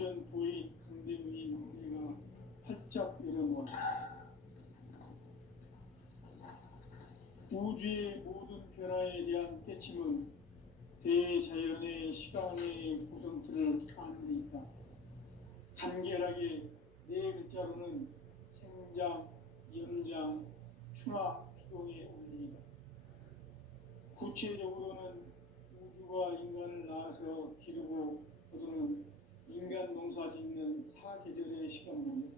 일루도전 도인 강대무인 내가 활짝 열어놓았다. 우주의 모든 변화에 대한 깨침은 대자연의 시간의 구성틀을 아는 데 있다. 간결하게 네 글자로는 생장, 연장, 충화, 추동의 원리이다. 구체적으로는 우주가 인간을 낳아서 기르고 거두는 인간 농사 짓는 사계절의 시간문제,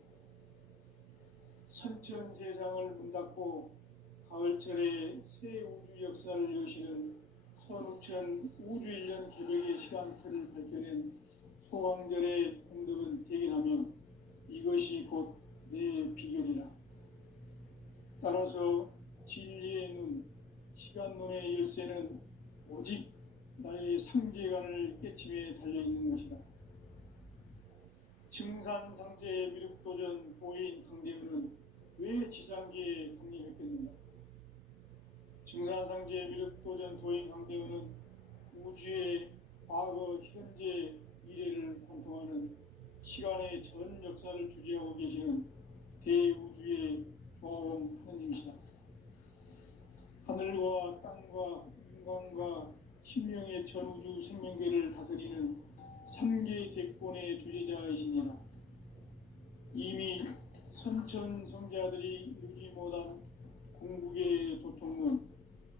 선천세상을 문닫고 가을철에 새 우주 역사를 여시는 선우천 우주일년 개벽의 시간틀을 밝혀낸 소강절의 공덕은 대견하며 이것이 곧 내 비결이라. 따라서 진리의 눈, 시간론의 열쇠는 오직 나의 상제관을 깨침에 달려있는 것이다. 증산상제의 미륵도전 도인 강대우는 왜 지상계에 강림했겠는가? 증산상제의 미륵도전 도인 강대우는 우주의 과거, 현재, 미래를 관통하는 시간의 전 역사를 주재하고 계시는 대우주의 조화원 하느님이시다. 하늘과 땅과 인간과 신명의 전우주 생명계를 다스리는 3계 대권의 주제자이시니라. 이미 선천성자들이 이루지 못한 궁극의 도통은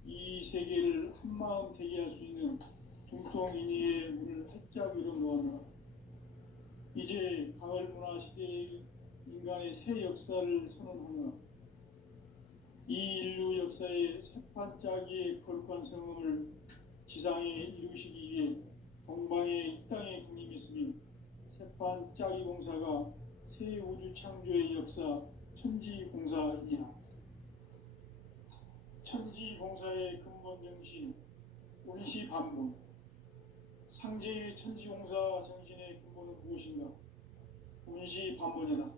이 세계를 한마음 되게 할 수 있는 중통인의의 문을 활짝 열어놓았노라. 이제 가을문화 시대의 인간의 새 역사를 선언하노라. 이 인류 역사의 새반짝이의 거룩한 성음을 지상에 이루시기 위해 동방에 이 땅에 강림했으며 새반짝이 공사가 새 우주 창조의 역사 천지공사이니라. 천지공사의 근본 정신 온시반본, 상제의 천지공사 정신의 근본은 무엇인가? 온시반본이다.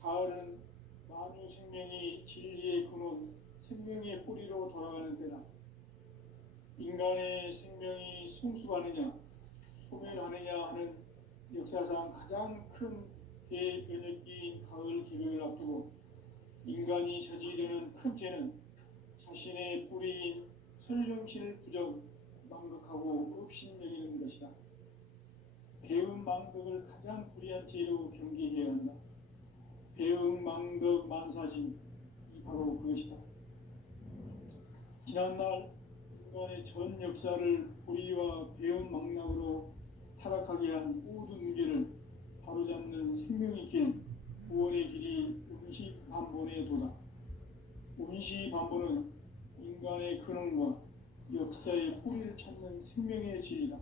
가을은 만유 생명이 진리의 근원, 생명의 뿌리로 돌아가는 때다. 인간의 생명이 성숙하느냐, 소멸하느냐 하는 역사상 가장 큰 대변혁기인 가을 개벽을 앞두고 인간이 저지르는 큰 죄는 자신의 뿌리인 설령신을 부정, 망극하고 업신여기는 것이다. 배은 망덕을 가장 불의한 죄로 경계해야 한다. 배은 망덕 만사진, 이 바로 그것이다. 지난날 인간의 전 역사를 불의와 배은 망락으로 타락하게 한 모든 문제를 바로잡는 생명의 길, 구원의 길이 온시반본의 도다. 온시반본은 인간의 근원과 역사의 뿌리를 찾는 생명의 진리다.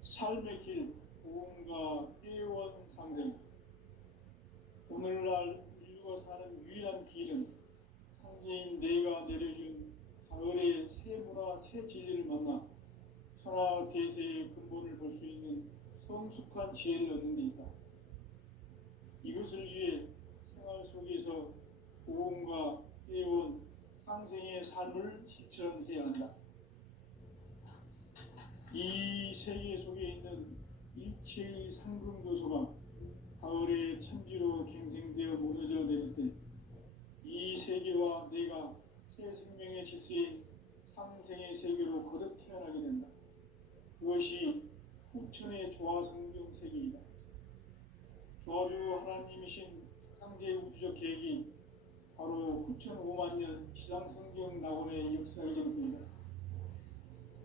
삶의 길, 보험과 애원상생. 오늘날 인류가 사는 유일한 길은 상제인 내가 내려준 가을의 새 문화, 새 진리를 만나 천하 대세의 근본을 볼 수 있는 성숙한 지혜를 얻는 데 있다. 이것을 위해 생활 속에서 보험과 애원, 상생의 삶을 실천해야 한다. 이 세계 속에 있는 일체의 상금교소가 가을의 천지로 갱생되어 무너져 내릴 때 이 세계와 내가 새 생명의 질서인 상생의 세계로 거듭 태어나게 된다. 그것이 후천의 조화성경 세계이다. 조화주 하나님이신 상제 우주적 계획이 바로 후천 5만년 지상성경 낙원의 역사의 정도이다.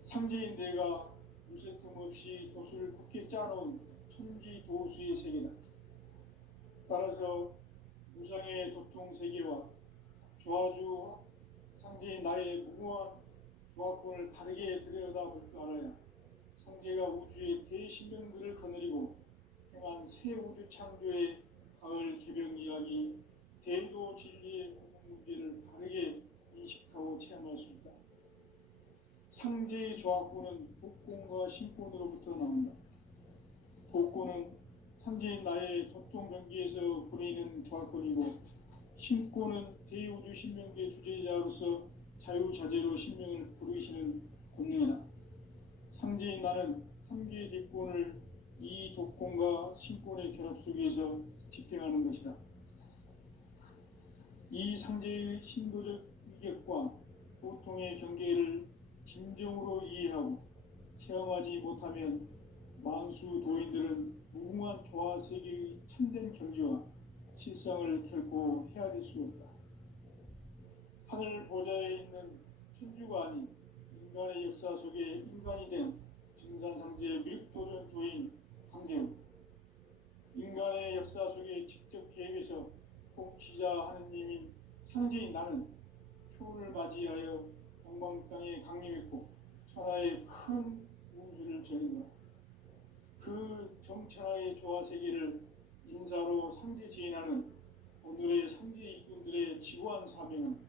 상제인 내가 무쇠 틈 없이 돛을 굳게 짜놓은 천지도수의 세계다. 따라서 무상의 도통 세계와 조화주 상제인 나의 무궁한 조화권을 다르게 들여다볼 줄 알아야 상제가 우주의 대신명들을 거느리고 행한 새 우주 창조의 가을 개벽 이야기, 대도 진리의 문제를 다르게 인식하고 체험할 수 있다. 상제의 조화권은 복권과 신권으로부터 나온다. 복권은 상제인 나의 도통 경기에서 부리는 조화권이고, 신권은 대우주 신명계 주제자로서 자유자재로 신명을 부르시는 권능이다. 상제인 나는 3계 대권을 이 독공과 신권의 결합 속에서 집행하는 것이다. 이 상제의 신도적 위격과 고통의 경계를 진정으로 이해하고 체험하지 못하면 만수 도인들은 무궁한 조화 세계의 참된 경지와 실상을 결코 헤아릴 수 없다. 하늘 보좌에 있는 천주가 아닌 인간의 역사 속에 인간이 된 증산상제 밀도전 도인 강재훈, 인간의 역사 속에 직접 계획해서 통치자 하느님인 상제인 나는 초를 맞이하여 동방 땅에 강림했고 천하의 큰 운수를 전했노라. 그 정천하의 조화 세계를 인사로 상제 지인하는 오늘의 상제 이군들의 지구한 사명은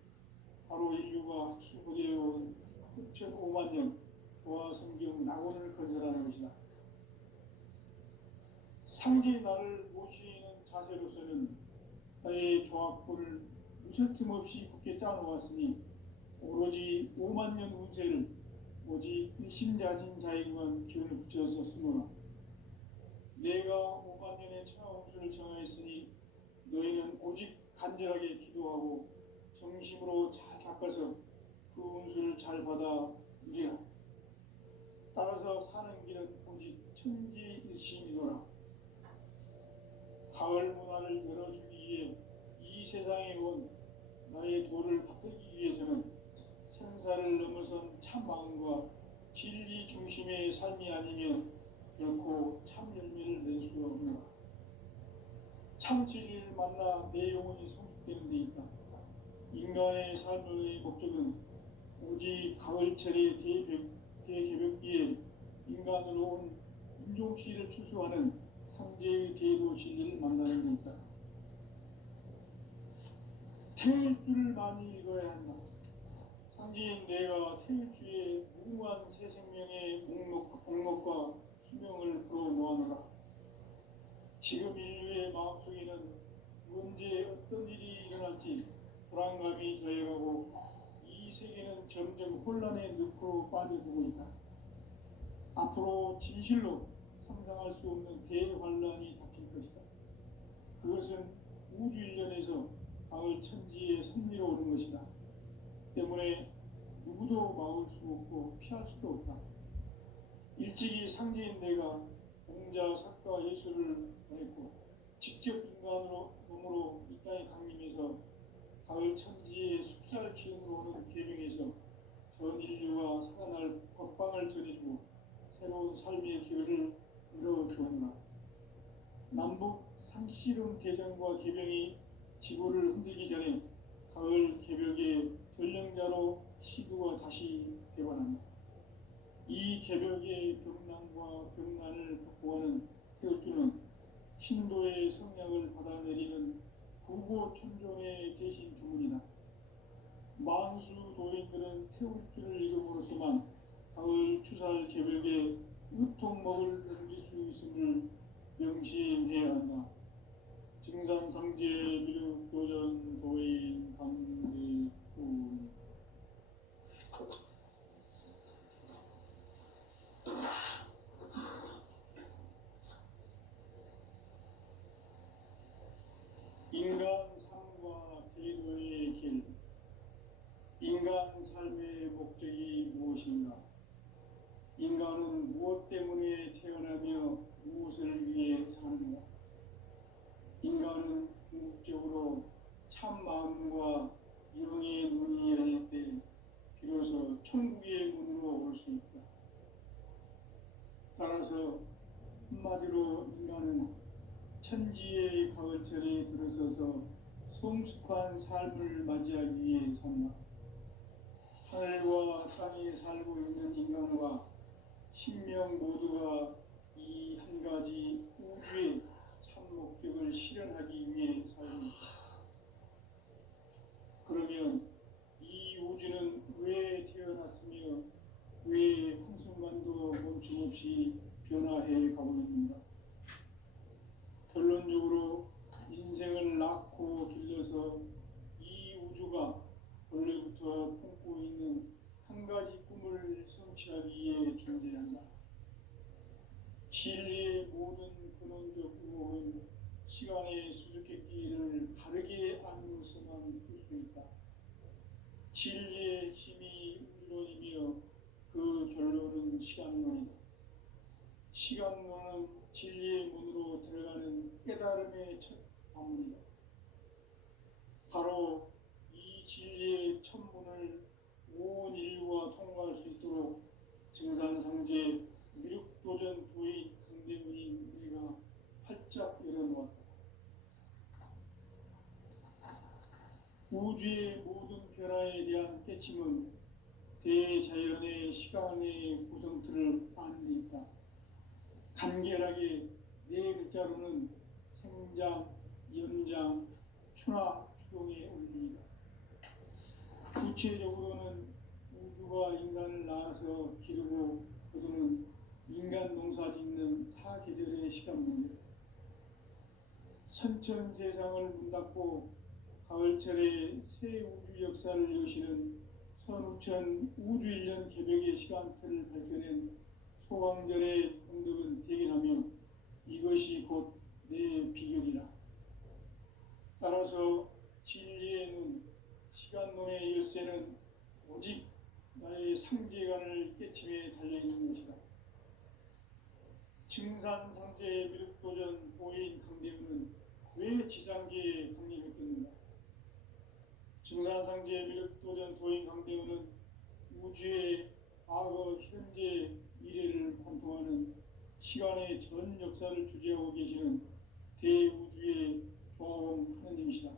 바로 인류가 학수고대해온 6,500만 년 조화 성경 낙원을 건설하는 것이다. 상제의 나를 모시는 자세로서는 나의 조합부를 무설틈 없이 굳게 짜놓았으니 오로지 5만 년 운세를 오직 일심자진 자에게만 기운을 붙여서 쓰노라. 내가 5만 년의 천하운수를 정하였으니 너희는 오직 간절하게 기도하고 정심으로 잘 닦아서 그 운수를 잘 받아 누리라. 따라서 사는 길은 오직 천지일심이노라. 가을 문화를 열어주기 위해 이 세상에 온 나의 도를 받들기 위해서는 생사를 넘어선 참 마음과 진리 중심의 삶이 아니면 결코 참 열매를 낼 수 없노라. 참 진리를 만나 내 영혼이 성숙되는 데 있다. 인간의 삶의 목적은 오직 가을철의 대개벽기에 인간으로 온 인종시를 추수하는 상제의 대도 진리를 만나는 데 있다. 태일주를 많이 읽어야 한다. 상제인 내가 태일주의 무궁한 새 생명의 목록과 수명을 풀어놓아노라. 지금 인류의 마음속에는 언제 어떤 일이 일어날지 불안감이 더해가고 이 세계는 점점 혼란의 늪으로 빠져들고 있다. 앞으로 진실로 상상할 수 없는 대환란이 닥칠 것이다. 그것은 우주 일련에서 가을 천지에 섭리로 오는 것이다. 때문에 누구도 막을 수 없고 피할 수도 없다. 일찍이 상제인 내가 공자, 석가, 예수를 보냈고 직접 인간으로 몸으로 이 땅에 강림해서 가을 천지의 숲살 기운으로 오는 계명에서 전 인류가 살아날 법방을 전해주고 새로운 삶의 기회를 열어주었노라. 남북 상시론 대전과 개병이 지구를 흔들기 전에 가을 개벽의 전령자로 시구가 다시 되관한다. 이 개벽의 병난과 병난을 극복하는 태울주는 신도의 성량을 받아내리는 부고천종의 대신 주문이다. 만수 도인들은 태울주를 읽음으로써만 가을 추살 개벽에 의통목을 넘길 수 있음을 명심해야 한다. 증산상제 미륵도전 도인 강제훈. 인간 삶과 대도의 길. 인간 삶의 목적이 무엇인가? 인간은 무엇 때문에 태어나며 무엇을 위해 사는가? 인간은 궁극적으로 참 마음과 영의 눈이 열릴 때 비로소 천국의 문으로 올 수 있다. 따라서 한마디로 인간은 천지의 가을철에 들어서서 성숙한 삶을 맞이하기 위해 산다. 하늘과 땅에 살고 있는 인간과 신명 모두가 이 한 가지 우주의 참 목적을 실현하기 위해 살고 있다. 그러면 이 우주는 왜 태어났으며 왜 한순간도 멈춤없이 변화해 가고 있는가? 결론적으로 인생을 낳고 길러서 이 우주가 원래부터 품고 있는 한 가지 꿈을 성취하기 위해 존재한다. 진리의 모든 근원적 의혹은 시간의 수수께끼를 바르게 알므로서만 풀 수 있다. 진리의 힘이 우주론이며 그 결론은 시간론이다. 시간론은 진리의 문으로 들어가는 깨달음의 첫 방문이다. 바로 이 진리의 첫 문을 온 인류가 통과할 수 있도록 증산상제 미륵도전 도인 강대훈이 내가 활짝 열어놓았다. 우주의 모든 변화에 대한 깨침은 대자연의 시간의 구성틀을 아는 데 있다. 간결하게 네 글자로는 생장, 연장, 추나 추동의 원리이다. 구체적으로는 우주가 인간을 낳아서 기르고 거두는 인간 농사 짓는 사계절의 시간 문제, 선천세상을 문 닫고 가을철에 새 우주 역사를 여시는 선우천 우주일년 개벽의 시간틀을 밝혀낸 소강절의 공덕은 대견하며 이것이 곧 내 비결이라. 따라서 진리의 눈, 시간론의 열쇠는 오직 나의 상제관을 깨침에 달려있는 것이다. 증산상제의 미륵도전 도인 강대훈은 왜 지상계에 강림했겠는가? 증산상제의 미륵도전 도인 강대훈은 우주의 과거, 현재, 미래를 관통하는 시간의 전 역사를 주재하고 계시는 대우주의 조화봉 하느님이시다.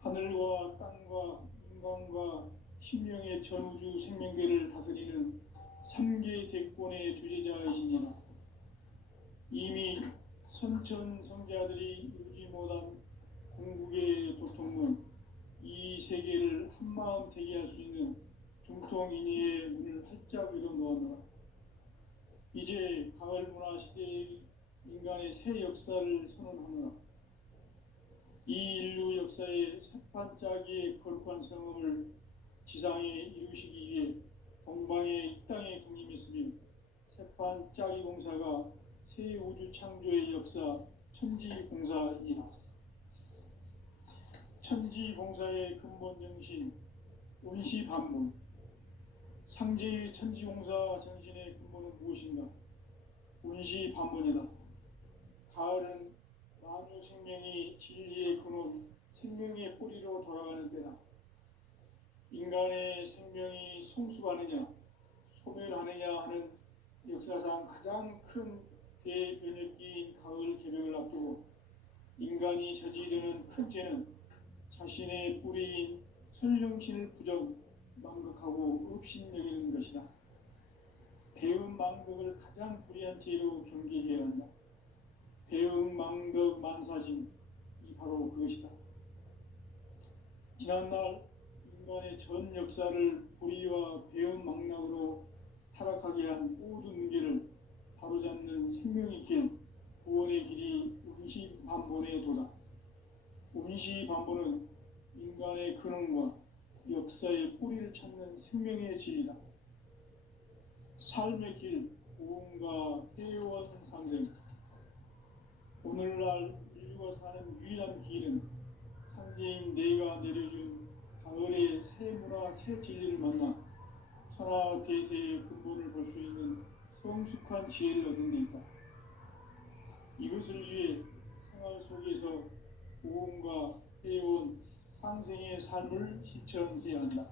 하늘과 땅과 인간과 신명의 전우주 생명계를 다스리는 3개 대권의 주재자이시니라. 이미 선천성자들이 이루지 못한 궁극의 도통문, 이 세계를 한마음 되게 할 수 있는 중통인의의 문을 활짝 열어놓았노라. 이제 가을문화 시대의 인간의 새 역사를 선언하노라. 이 인류 역사의 새반짝이의 거룩한 성음을 지상에 이루시기 위해 동방의 이 땅에 강림했으며 새반짝이 공사가 새 우주 창조의 역사 천지공사이니라. 천지공사의 근본 정신 운시반문, 상제의 천지공사 정신의 근본은 무엇인가? 운시반문이다. 가을은 만유 생명이 진리의 근원, 생명의 뿌리로 돌아가는 때다. 인간의 생명이 성숙하느냐, 소멸하느냐 하는 역사상 가장 큰 대변혁기인 가을 개벽을 앞두고 인간이 저지르는 큰 죄는 자신의 뿌리인 선령신을 부정, 망극하고 업신여기는 것이다. 배은 망덕을 가장 불의한 죄로 경계해야 한다. 배은 망덕 만사짐이 바로 그것이다. 지난날 인간의 전 역사를 불의와 배은 망락으로 타락하게 한 모든 문제를 바로잡는 생명의 길, 구원의 길이 운시반본의 도다. 운시반본은 인간의 근원과 역사의 뿌리를 찾는 생명의 진리다. 삶의 길, 고음과 회원 상생. 오늘날 인류가 사는 유일한 길은 상제인 내가 내려준 가을의 새 문화, 새 진리를 만나 천하 대세의 근본을 볼 수 있는 성숙한 지혜를 얻는 데 있다. 이것을 위해 생활 속에서 고음과 회원, 상생의 삶을 실천해야 한다.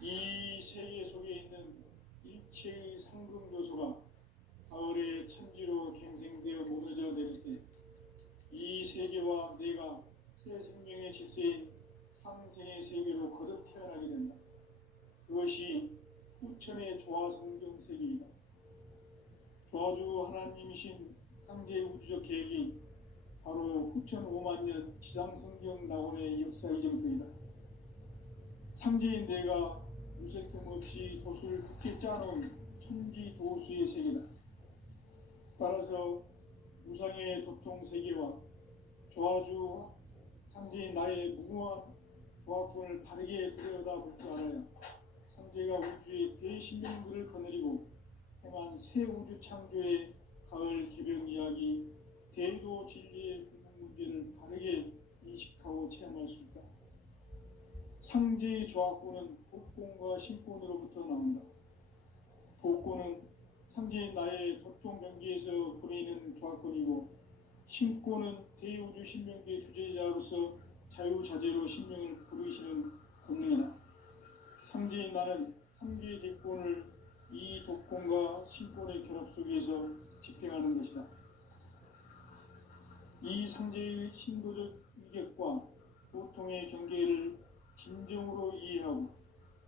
이 세계 속에 있는 일체의 상금 요소가 가을의 천지로 갱생되어 무너져 내릴 때 이 세계와 내가 새 생명의 질서인 상생의 세계로 거듭 태어나게 된다. 그것이 후천의 조화성경 세계이다. 조화주 하나님이신 상제 우주적 계획이 바로 후천 5만 년 지상성경 낙원의 역사 이정표이다. 상제인 내가 무색 틈 없이 도수를 굳게 짜놓은 천지 도수의 세계다. 따라서 무상의 도통 세계와 조화주 상제인 나의 무궁한 조합권을 다르게 들여다볼 줄 알아야 상제가 우주의 대신명들을 거느리고 행한 새 우주 창조의 가을 개벽 이야기, 대도 진리의 근본 문제를 바르게 인식하고 체험할 수 있다. 상제의 조합구는 복권과 신권으로부터 나온다. 복권은 상제의 나의 도통 경계에서 부리는 조합권이고, 신권은 대우주 신명기의 주제자로서 자유자재로 신명을 부르시는 권능이다. 상제의 나는 상제의 대권을 이 독권과 신권의 결합 속에서 집행하는 것이다. 이 상제의 신도적 위격과 보통의 경계를 진정으로 이해하고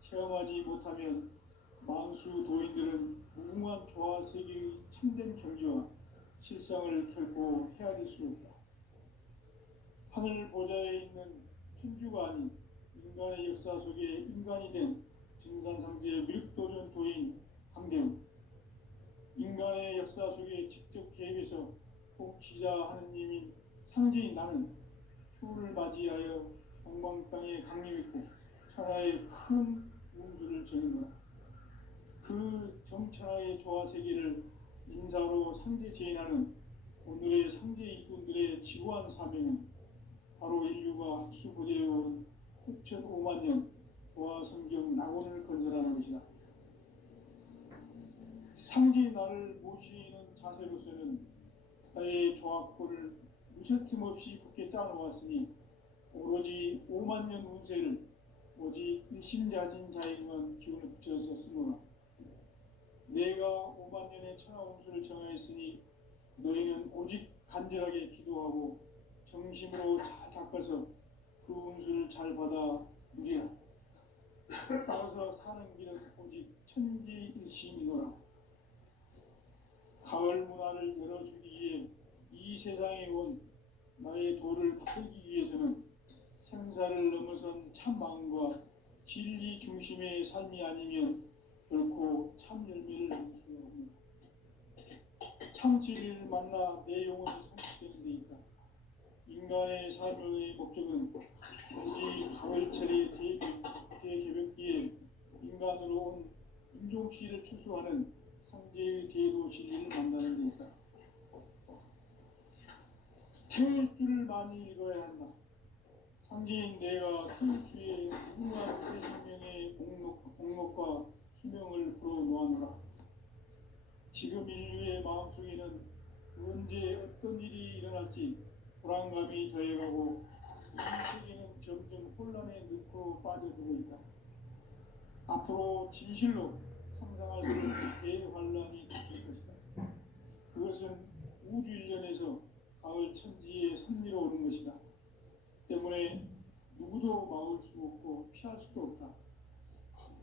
체험하지 못하면 만수 도인들은 무궁한 조화 세계의 참된 경지와 실상을 결코 헤아릴 수 없다. 하늘 보좌에 있는 천주가 아닌 인간의 역사 속에 인간이 된 증산상제의 미륵도전 도인 강대우, 인간의 역사 속에 직접 개입해서 통치자 하느님인 상제인 나는 추후를 맞이하여 동방 땅에 강림했고 천하의 큰 운수를 정했노라. 그 정천하의 조화세계를 인사로 상제 제인하는 오늘의 상제 이꾼들의 지구한 사명은 바로 인류가 학수부대해온 6,500만 년 조화성경 낙원을 건설하는 것이다. 상제의 나를 모시는 자세로서는 나의 조합고를 무쇠틈 없이 굳게 짜놓았으니 오로지 5만 년 운세를 오직 일심자진 자에게만 기운을 붙여서 쓰노라. 내가 5만 년의 천하 운수를 정하였으니 너희는 오직 간절하게 기도하고 정심으로 잘 닦아서 그 운수를 잘 받아 누리라. 따라서 사는 길은 오직 천지일심이노라. 가을 문화를 열어주기 위해 이 세상에 온 나의 도를 받들기 위해서는 생사를 넘어선 참 마음과 진리 중심의 삶이 아니면 결코 참 열매를 낼 수 없는 참 진리를 만나 내 영혼이 성숙되는 데 있다. 인간의 삶의 목적은 오직 가을철의 대개벽기에 인간으로 온 인종시를 추수하는 상제의 대도 진리를 만나는 데 있다. 태일주를 많이 읽어야 한다. 상제인 내가 태일주의 무궁한 새 생명의 목록과 수명을 불어놓아노라. 지금 인류의 마음속에는 언제 어떤 일이 일어날지 불안감이 더해가고 이 세계는 점점 혼란의 늪으로 빠져들고 있다. 앞으로 진실로 상상할 수 없는 대환란이 닥칠 것이다. 그것은 우주 일련에서 가을 천지에 선미로 오는 것이다. 때문에 누구도 막을 수 없고 피할 수도 없다.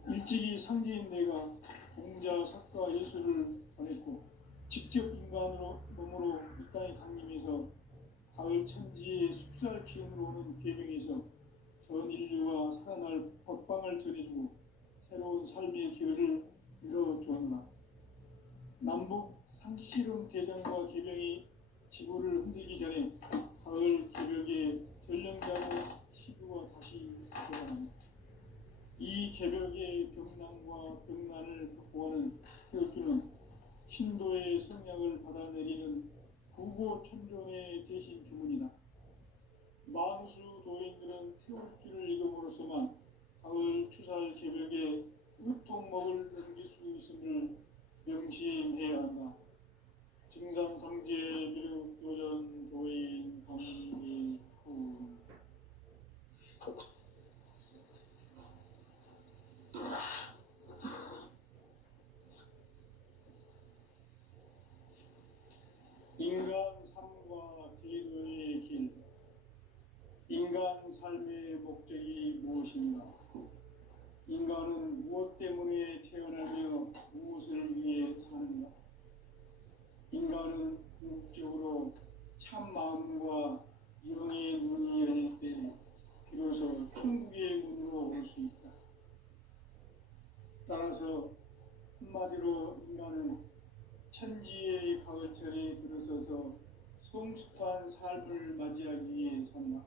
일찍이 상제인 내가 공자, 석가, 예수를 보냈고 직접 인간으로 몸으로 이 땅에 강림해서 가을 천지의 숲살 기운으로 오는 계명에서 전 인류가 살아날 법방을 전해주고 새로운 삶의 기회를 열어주었노라. 남북 상실운 대전과 계명이 지구를 흔들기 전에 가을 개벽의 전령자로 시구가 다시 돌아갑니다. 이 개벽의 병난과 병난을 극복하는 태극주는 신도의 성약을 받아내리는 구고천존의 대신 주문이다. 만수 도인들은 태극주를 읽음으로써만 가을 추살 개벽의 의통목을 넘길 수 있음을 명심해야 한다. 증산상제 미륵도전 도인 강리후 인간 삶과 대도의 길. 인간 삶의 목적이 무엇인가? 인간은 무엇 때문에 태어나며 무엇을 위해 사는가? 인간은 궁극적으로 참 마음과 영의 눈이 열릴 때 비로소 천국의 문으로 올 수 있다. 따라서 한마디로 인간은 천지의 가을철에 들어서서 성숙한 삶을 맞이하기 위해 산다.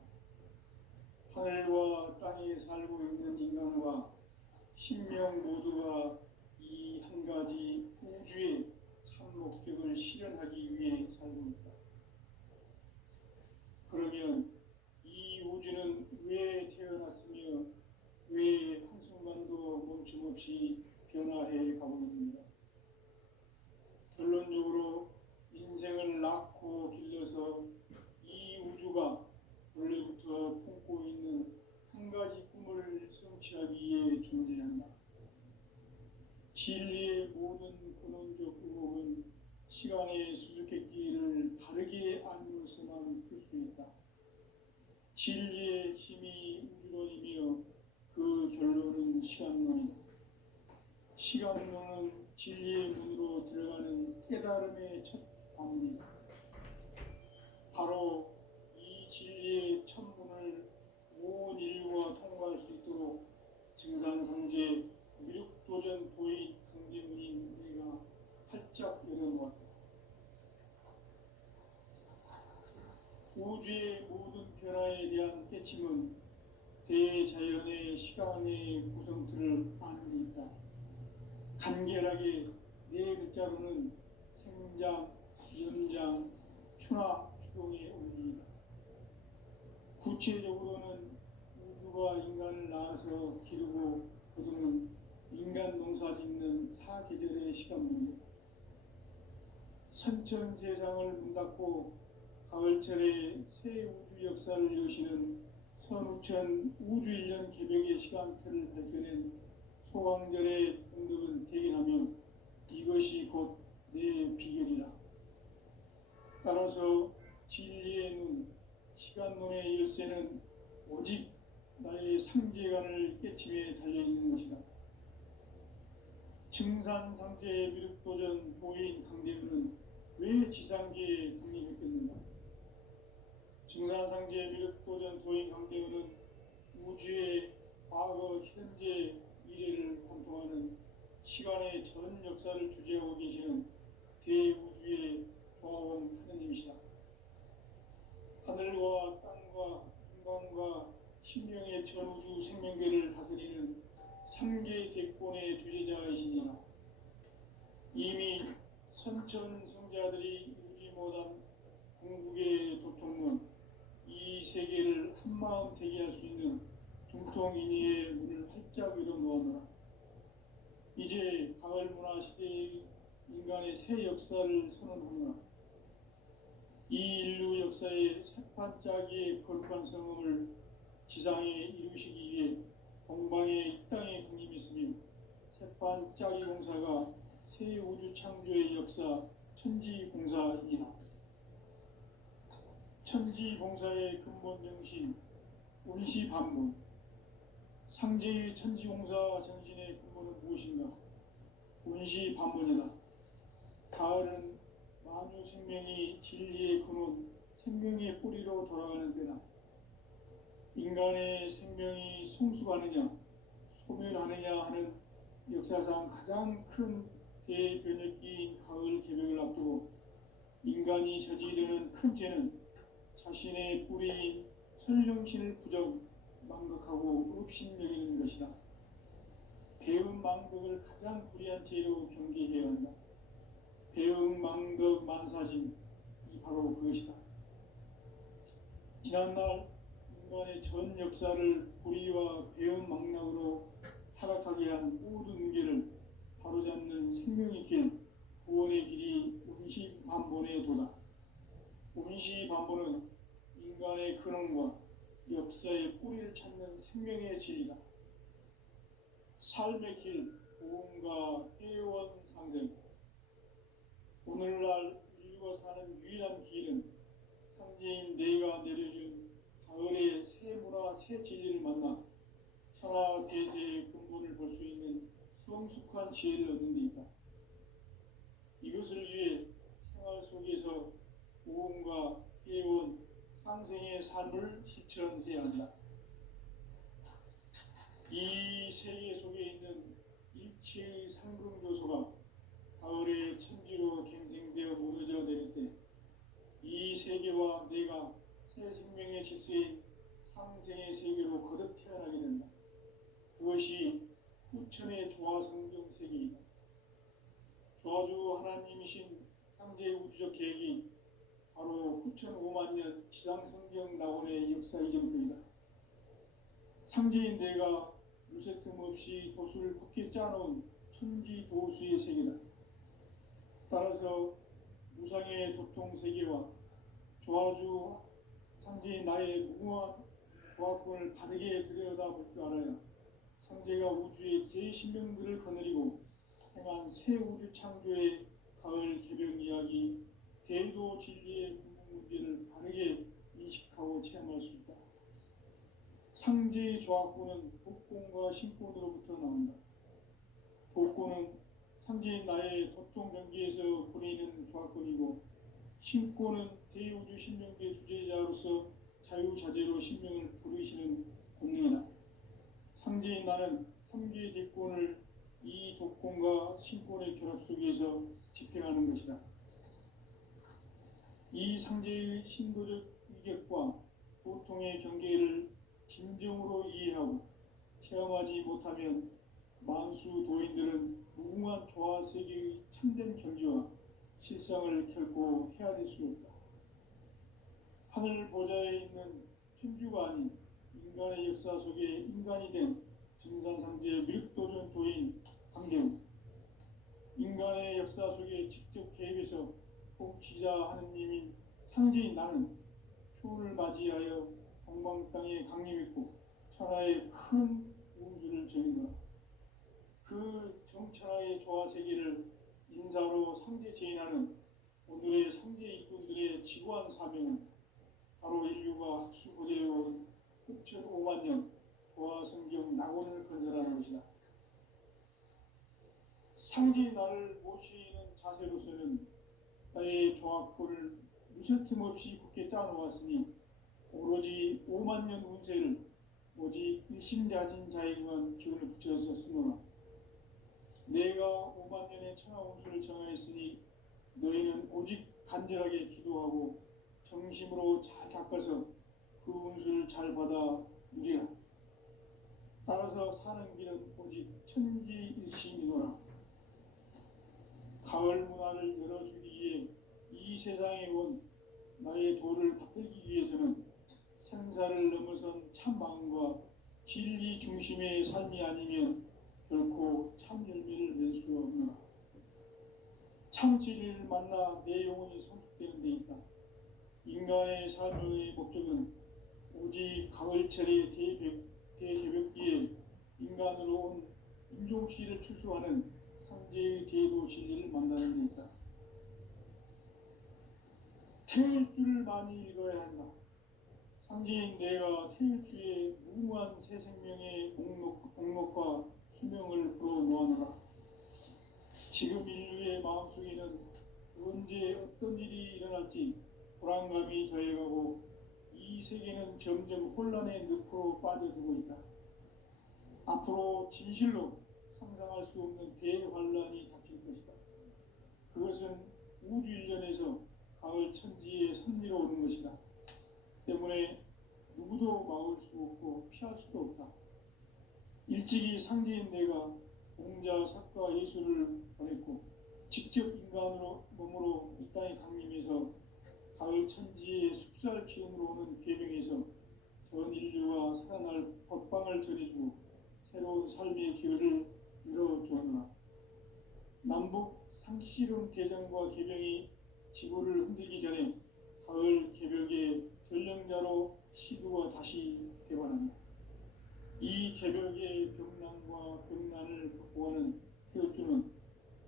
하늘과 땅에 살고 있는 인간과 신명 모두가 이 한 가지 우주의 참 목적을 실현하기 위해 살고 있다. 그러면 이 우주는 왜 태어났으며 왜 한순간도 멈춤없이 변화해 가고 있는가? 결론적으로 인생을 낳고 길러서 이 우주가 원래부터 품고 있는 한 가지 꿈을 성취하기 위해 존재한다. 진리의 모든 근원적 의목은 시간의 수수께끼를 바르게 알므로서만 풀 수 있다. 진리의 힘이 우주론이며 그 결론은 시간론이다. 시간론은 진리의 문으로 들어가는 깨달음의 첫 방문이다. 바로 이 진리의 첫 문을 온 인류가 통과할 수 있도록 증산상제 미륵도전 도인 강대문인 내가 활짝 열어놓았다. 우주의 모든 변화에 대한 깨침은 대자연의 시간의 구성틀을 아는 데 있다. 간결하게 네 글자로는 생장, 연장, 추나 추동의 원리이다. 구체적으로는 우주가 인간을 낳아서 기르고 거두는 인간 농사 짓는 사계절의 시간 문제다. 선천 세상을 문 닫고 가을철에 새 우주 역사를 여시는 선우천 우주 1년 개벽의 시간틀을 밝혀낸 소강절의 공덕은 대견하며 이것이 곧 내 비결이라. 따라서 진리의 눈, 시간론의 열쇠는 오직 나의 상제관을 깨침에 달려있는 것이다. 증산상제의 미륵도전 도인 강대문은 왜 지상계에 강림했겠는가? 증산상제의 미륵도전 도인 강대문은 우주의 과거, 현재, 미래를 관통하는 시간의 전 역사를 주재하고 계시는 대우주의 조화원 하느님이시다. 하늘과 땅과 인간과 신명의 전우주 생명계를 다스리는 3개 대권의 주재자이시니라. 이미 선천 성자들이 이루지 못한 궁극의 도통문, 이 세계를 한마음 되게 할 수 있는 중통인의의 문을 활짝 열어놓아노라. 이제 가을 문화 시대의 인간의 새 역사를 선언하노라. 이 인류 역사의 새판짜기의 거룩한 성음을 지상에 이루시기 위해 동방의 이 땅에 강림했으며 새판짜기 공사가 새 우주 창조의 역사 천지공사이니라. 천지공사의 근본 정신 운시반문, 상제의 천지공사 정신의 근본은 무엇인가? 운시반문이다. 가을은 만유 생명이 진리의 근원, 생명의 뿌리로 돌아가는 때다. 인간의 생명이 성숙하느냐, 소멸하느냐 하는 역사상 가장 큰 대변혁기인 가을 개벽을 앞두고 인간이 저지르는 큰 죄는 자신의 뿌리인 설령신을 부정, 망각하고 업신여기는 것이다. 배음 망덕을 가장 불의한 죄로 경계해야 한다. 배음 망덕 만사진, 이 바로 그것이다. 지난날 인간의 전 역사를 불의와 배음 망락으로 타락하게 한 모든 문제를 바로잡는 생명의 길, 구원의 길이 운시반본의 도다. 운시반본은 인간의 근원과 역사의 뿌리를 찾는 생명의 진리다. 삶의 길, 보험과 회원 상생. 오늘날 인류가 사는 유일한 길은 상제인 내가 내려준 가을의 새 문화, 새 진리를 만나 천하 대세의 근본을 볼 수 있는 성숙한 지혜를 얻는 데 있다. 이것을 위해 생활 속에서 보험과 회원, 상생의 삶을 실천해야 한다. 이 세계 속에 있는 일체의 상승교소가 가을의 천지로 갱생되어 무너져 내릴 때 이 세계와 내가 새 생명의 질서인 상생의 세계로 거듭 태어나게 된다. 그것이 후천의 조화성경 세계이다. 저주 하나님이신 상제 우주적 계획이 바로 후천 5만 년 지상성경 낙원의 역사 이전입니다. 상제인 내가 무쇠 틈 없이 도수를 굳게 짜놓은 천지 도수의 세계다. 따라서 무상의 도통 세계와 조화주 상제인 나의 무궁한 조합권을 바르게 들여다볼 줄 알아야 상제가 우주의 제10명들을 거느리고 행한 새 우주 창조의 가을 개벽 이야기, 대도 진리의 궁극 문제를 바르게 인식하고 체험할 수 있다. 상제의 조합권은 복권과 신권으로부터 나온다. 복권은 상제인 나의 도통 경계에서 부리는 조합권이고, 신권은 대우주 신명계 주제자로서 자유자재로 신명을 부르시는 권능이다. 상제인 나는 3개의 대권을 이 독권과 신권의 결합 속에서 집행하는 것이다. 이 상제의 신도적 위격과 보통의 경계를 진정으로 이해하고 체험하지 못하면 만수 도인들은 무궁한 조화 세계의 참된 경지와 실상을 결코 헤아릴 수 없다. 하늘 보좌에 있는 천주가 아닌 인간의 역사 속에 인간이 된 증산상제 미륵도전 도인 강대우, 인간의 역사 속에 직접 개입해서 통치자 하느님인 상제인 나는 추운을 맞이하여 동방 땅에 강림했고 천하의 큰 운수를 정인다. 그 정천하의 조화 세계를 인사로 상제 제인하는 오늘의 상제 일꾼들의 지구한 사명은 바로 인류가 학수고대해온 6,5만 년 조화 성경 낙원을 건설하는 것이다. 상제의 나를 모시는 자세로서는 나의 조합권을 무쇠틈 없이 굳게 짜놓았으니 오로지 5만 년 운세를 오직 일심자진 자에게만 기운을 붙여서 쓰노라. 내가 5만 년의 천하 운수를 정하였으니 너희는 오직 간절하게 기도하고 정심으로 잘 닦아서 그 운수를 잘 받아 누리라. 따라서 사는 길은 오직 천지일심이노라. 가을 문화를 열어주기 위해 이 세상에 온 나의 도를 받들기 위해서는 생사를 넘어선 참 마음과 진리 중심의 삶이 아니면 결코 참 열매를 맺을 수 없노라. 참 진리를 만나 내 영혼이 성숙되는 데 있다. 인간의 삶의 목적은 오직 가을철의 대개벽기에 인간으로 온 인종씨를 추수하는 상제의 대도 진리를 만나는 데 있다. 태일주를 많이 읽어야 한다. 상제인 내가 태일주의 무궁한 새 생명의 목록과 수명을 불어놓아노라. 지금 인류의 마음속에는 언제 어떤 일이 일어날지 불안감이 더해가고 이 세계는 점점 혼란의 늪으로 빠져들고 있다. 앞으로 진실로 상상할 수 없는 대환란이 닥칠 것이다. 그것은 우주 일전에서 가을 천지의 섭리로 오는 것이다. 때문에 누구도 막을 수 없고 피할 수도 없다. 일찍이 상제인 내가 공자, 석가, 예수를 보냈고 직접 인간으로 몸으로 이 땅에 강림해서 가을 천지의 숲살 기운으로 오는 계명에서 전 인류가 살아날 법방을 전해주고 새로운 삶의 기회를 열어주었노라. 남북 상시론 대전과 계명이 지구를 흔들기 전에 가을 개벽의 전령자로 시두가 다시 되관한다. 이 개벽의 병난과 병난을 극복하는 태어주는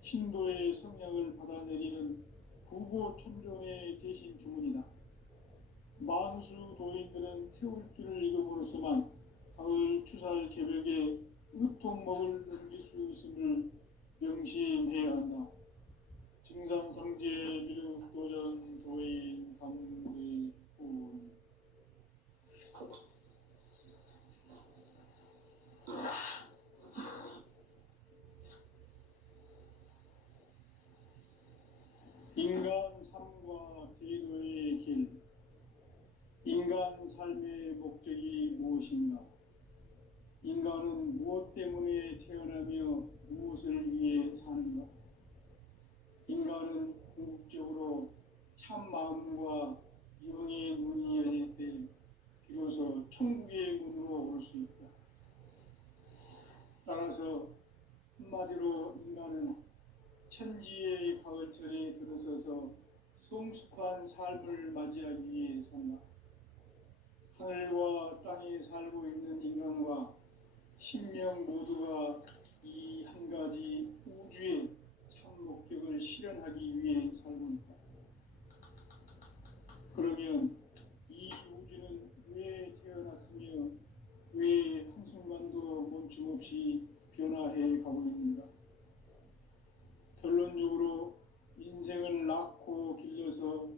신도의 성약을 받아내리는 구고천존의 대신 주문이다. 만수 도인들은 태울주를 읽음으로써만 가을 추살 개벽의 의통목을 넘길 수 있음을 명심해야 한다. 증산성제 미륵도전 도인 강대훈. 인간 삶과 대도의 길. 인간 삶의 목적이 무엇인가? 인간은 무엇 때문에 태어나며 무엇을 위해 사는가? 인간은 궁극적으로 참 마음과 영의 문이 열릴 때 비로소 천국의 문으로 올 수 있다. 따라서 한마디로 인간은 천지의 가을철에 들어서서 성숙한 삶을 맞이하기 위해 산다. 하늘과 땅에 살고 있는 인간과 신명 모두가 이 한 가지 우주의 참 목적을 실현하기 위해 살고 있다. 그러면 이 우주는 왜 태어났으며 왜 한순간도 멈춤없이 변화해 가고 있는가? 결론적으로 인생을 낳고 길러서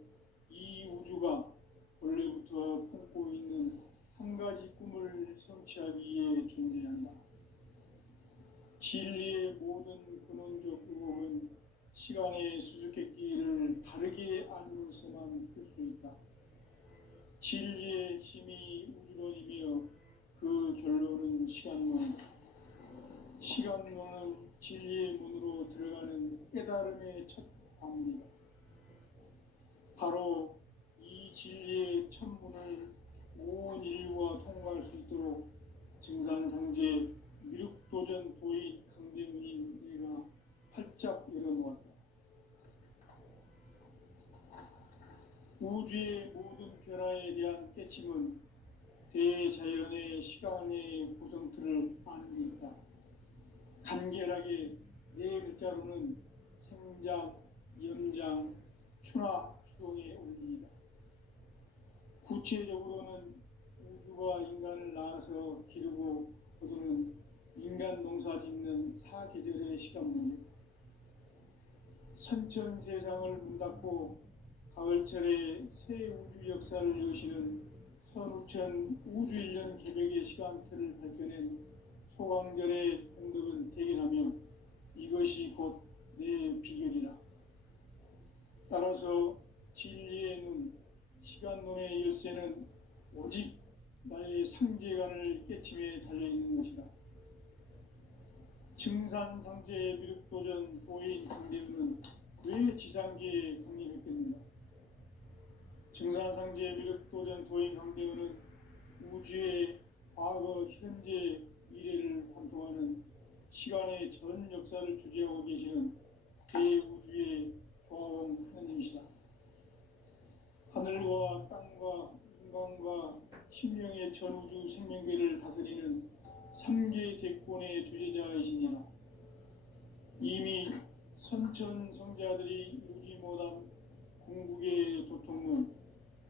이 우주가 원래부터 품고 있는 한 가지 꿈을 성취하기 위해 존재한다. 진리의 모든 근원적 의혹은 시간의 수수께끼를 바르게 알면서만 풀 수 있다. 진리의 힘이 우주론이며 그 결론은 시간론이다. 시간론은 진리의 문으로 들어가는 깨달음의 첫 방문이다. 바로 이 진리의 첫 문을 온 인류가 통과할 수 있도록 증산상제 미륵도전 도인 강대문인 내가 활짝 열어놓았다. 우주의 모든 변화에 대한 깨침은 대자연의 시간의 구성틀을 아는 데 있다. 간결하게 네 글자로는 생장, 염장, 추나 추동의 원리이다. 구체적으로는 우주가 인간을 낳아서 기르고 거두는 인간 농사 짓는 사계절의 시간 문제다. 선천 세상을 문 닫고 가을철에 새 우주 역사를 여시는 선우천 우주일년 개벽의 시간틀을 밝혀낸 소강절의 공덕은 대견하며 이것이 곧 내 비결이라. 따라서 진리의 눈, 시간론의 열쇠는 오직 나의 상제관을 깨침에 달려있는 것이다. 증산상제의 미륵도전 도인 강대문은 왜 지상계에 강림했겠는가? 증산상제의 미륵도전 도인 강대문은 우주의 과거, 현재, 미래를 관통하는 시간의 전 역사를 주재하고 계시는 대우주의 조화원 하나님이시다. 하늘과 땅과 인간과 신명의 전우주 생명계를 다스리는 3개 대권의 주재자이시니라. 이미 선천 성자들이 이루지 못한 궁극의 도통문,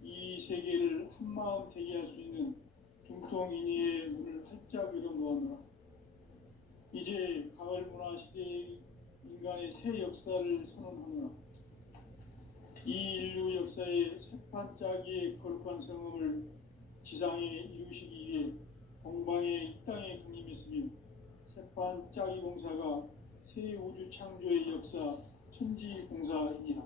이 세계를 한마음 되게 할 수 있는 중통인의의 문을 활짝 열어놓았노라. 이제 가을 문화 시대의 인간의 새 역사를 선언하노라. 이 인류 역사의 새반짝이의 거룩한 성음을 지상에 이루시기 위해 동방의 이 땅에 강림했으며 새반짝이 공사가 새 우주 창조의 역사 천지봉사이니라.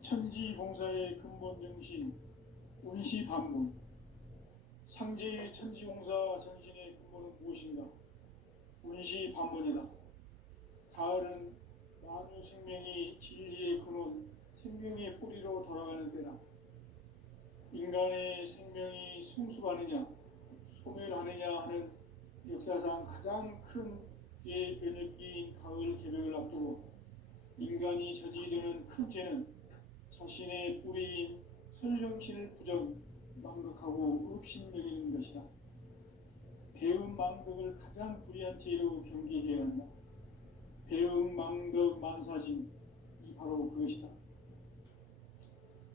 천지봉사의 근본 정신 운시반문. 상제의 천지공사 정신의 근본은 무엇인가? 운시반문이다. 가을은 만유 생명이 진리의 근원, 생명의 뿌리로 돌아가는 때다. 인간의 생명이 성숙하느냐, 소멸하느냐 하는 역사상 가장 큰 대변혁기인 가을 개벽을 앞두고 인간이 저지르는 큰 죄는 자신의 뿌리인 설령신을 부정, 망극하고 업신여기는 것이다. 배음 망덕을 가장 불의한 죄로 경계해야 한다. 배음 망덕 만사진, 이 바로 그것이다.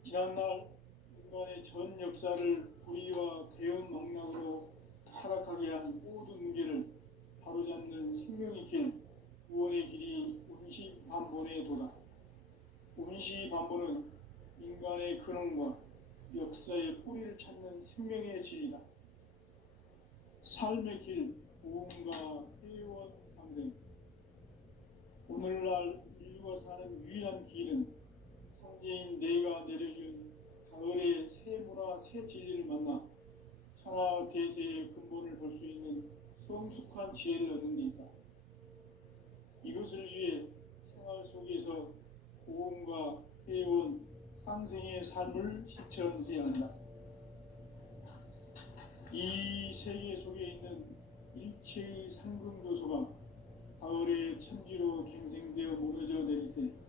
지난날 인간의 전 역사를 불의와 배음 망락으로 타락하게 한 모든 문제를 바로잡는 생명의 길, 구원의 길이 운시반본의 도다. 운시반본은 인간의 근원과 역사의 뿌리를 찾는 생명의 진리다. 삶의 길, 보험과 회원 상생. 오늘날 인류가 사는 유일한 길은 상제인 내가 내려준 가을의 새 문화, 새 진리를 만나 천하 대세의 근본을 볼 수 있는 성숙한 지혜를 얻는 데 있다. 이것을 위해 생활 속에서 고음과 해온 상생의 삶을 실천해야 한다. 이 세계 속에 있는 일체의 상금요소가 가을의 천지로 갱생되어 무너져 내릴 때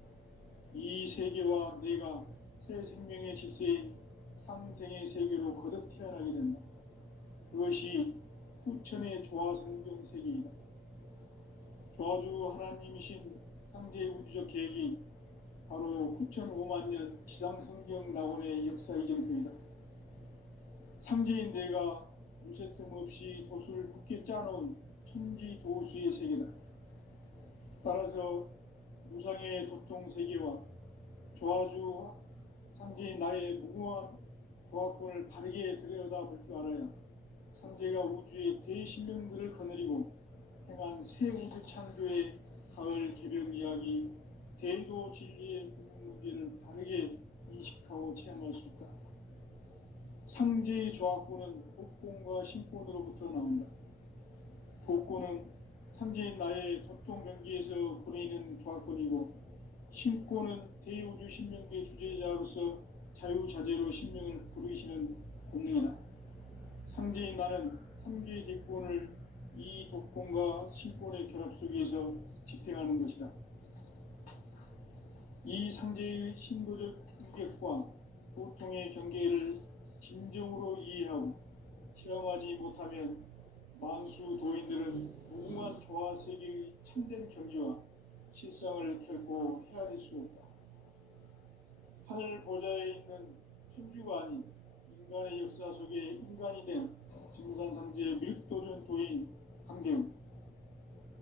이 세계와 내가 새 생명의 질서인 상생의 세계로 거듭 태어나게 된다. 그것이 후천의 조화성경 세계이다. 조화주 하나님이신 상제의 우주적 계획이 바로 후천 5만 년 지상성경 낙원의 역사 이정표이다. 상제인 내가 무쇠틈 없이 도수를 굳게 짜놓은 천지 도수의 세계다. 따라서 무상의 도통 세계와 조화주 상제인 나의 무궁한 조화권을 바르게 들여다볼 줄 알아야 상제가 우주의 대신령들을 거느리고 행한 새 우주 창조의 가을 개벽 이야기, 대도 진리의 문제를 바르게 인식하고 체험할 수 있다. 상제의 조화권은 복권과 신권으로부터 나온다. 복권은 상제인 나의 도통 경계에서 부리는 조화권이고, 신권은 대우주 신명계 주제자로서 자유자재로 신명을 부르시는 본능이다. 상제인 나는 3개의 대권을 이 독권과 신권의 결합 속에서 집행하는 것이다. 이 상제의 신도적 인격과 보통의 경계를 진정으로 이해하고 체험하지 못하면 만수 도인들은 무궁한 조화 세계의 참된 경지와 실상을 결코 헤아릴 수 없다. 하늘 보좌에 있는 천주가 아닌 인간의 역사 속에 인간이 된 증산상제 밀도전 도인 강대훈,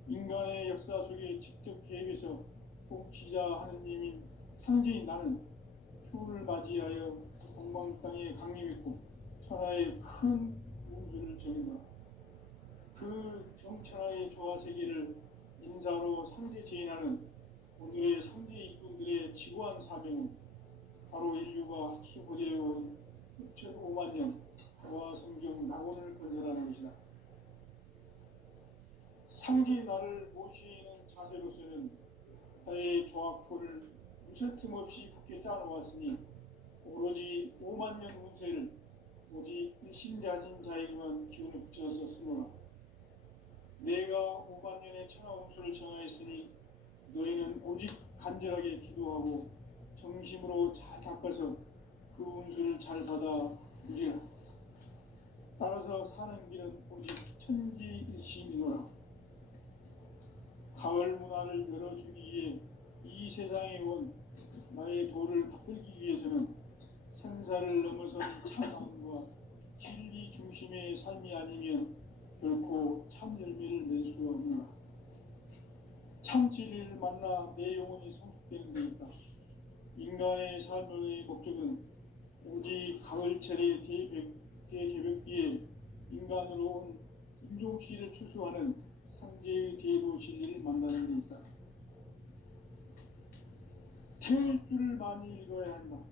인간의 역사 속에 직접 개입해서 통치자 하느님인 상제인 나는 추운을 맞이하여 동방 땅에 강림했고 천하의 큰 운수를 정했노라. 그 정천하의 조화세계를 인사로 상제 제인하는 오늘의 상제 이꾼들의 지구한 사명은 바로 인류가 학수고대해온 6,5만 년 조화성경 낙원을 건설하는 것이다. 상제의 나를 모시는 자세로서는 나의 조화권을 무쇠틈 없이 굳게 짜놓았으니 오로지 5만 년 운세를 오직 일신자진 자에게만 기운을 붙여서 쓰노라. 내가 5만 년의 천하 운수를 정하였으니 너희는 오직 간절하게 기도하고 정심으로 잘 닦아서 그 운수를 잘 받아 누리라. 따라서 사는 길은 오직 천지일심이노라. 가을 문화를 열어주기 위해 이 세상에 온 나의 도를 받들기 위해서는 생사를 넘어선 참함과 진리 중심의 삶이 아니면 결코 참 열매를 낼 수 없노라. 참 진리를 만나 내 영혼이 성숙되는 데 있다. 인간의 삶의 목적은 오직 가을철의 대개벽기에 인간으로 온 인종시를 추수하는 상제의 대도 진리를 만나는 데 있다. 태일주를 많이 읽어야 한다.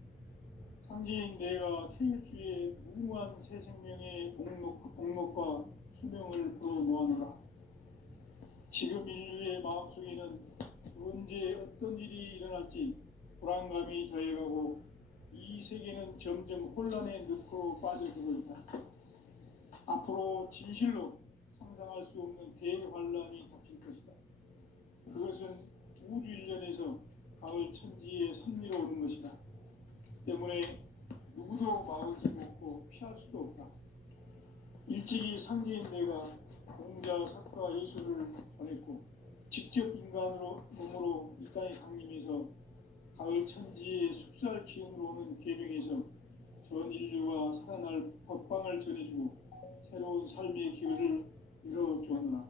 상제인 내가 태일주의 무궁한 새 생명의 목록과 수명을 불어놓아노라. 지금 인류의 마음속에는 언제 어떤 일이 일어날지 불안감이 더해가고 이 세계는 점점 혼란의 늪으로 빠져들고 있다. 앞으로 진실로 상상할 수 없는 대환란이 닥칠 것이다. 그것은 우주 일전에서 가을 천지의 섭리로 오는 것이다. 때문에 누구도 막을 수 없고 피할 수도 없다. 일찍이 상제인 내가 공자, 석가, 예수를 보냈고 직접 인간으로 몸으로 이 땅에 강림해서 가을 천지의 숲살 기운으로 오는 계명에서 전 인류가 살아날 법방을 전해주고 새로운 삶의 기회를 이뤄주었노라.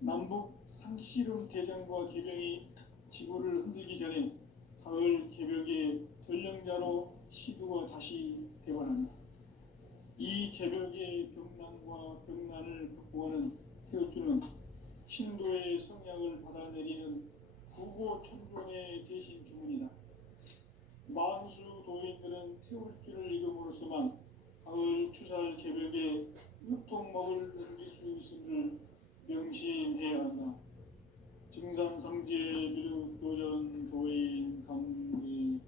남북 상씨름 대전과 계명이 지구를 흔들기 전에 가을 개벽의 전령자로 시두가 다시 대관한다. 이 개벽의 병난과 병난을 극복하는 태울주는 신도의 성약을 받아내리는 구고 천존의 대신 주문이다. 만수 도인들은 태울주를 읽음으로써만 가을 추살 개벽의 으통목을 넘길 수 있음을 명심해야 한다. 증산성지의 미륵 도전 도인 강지훈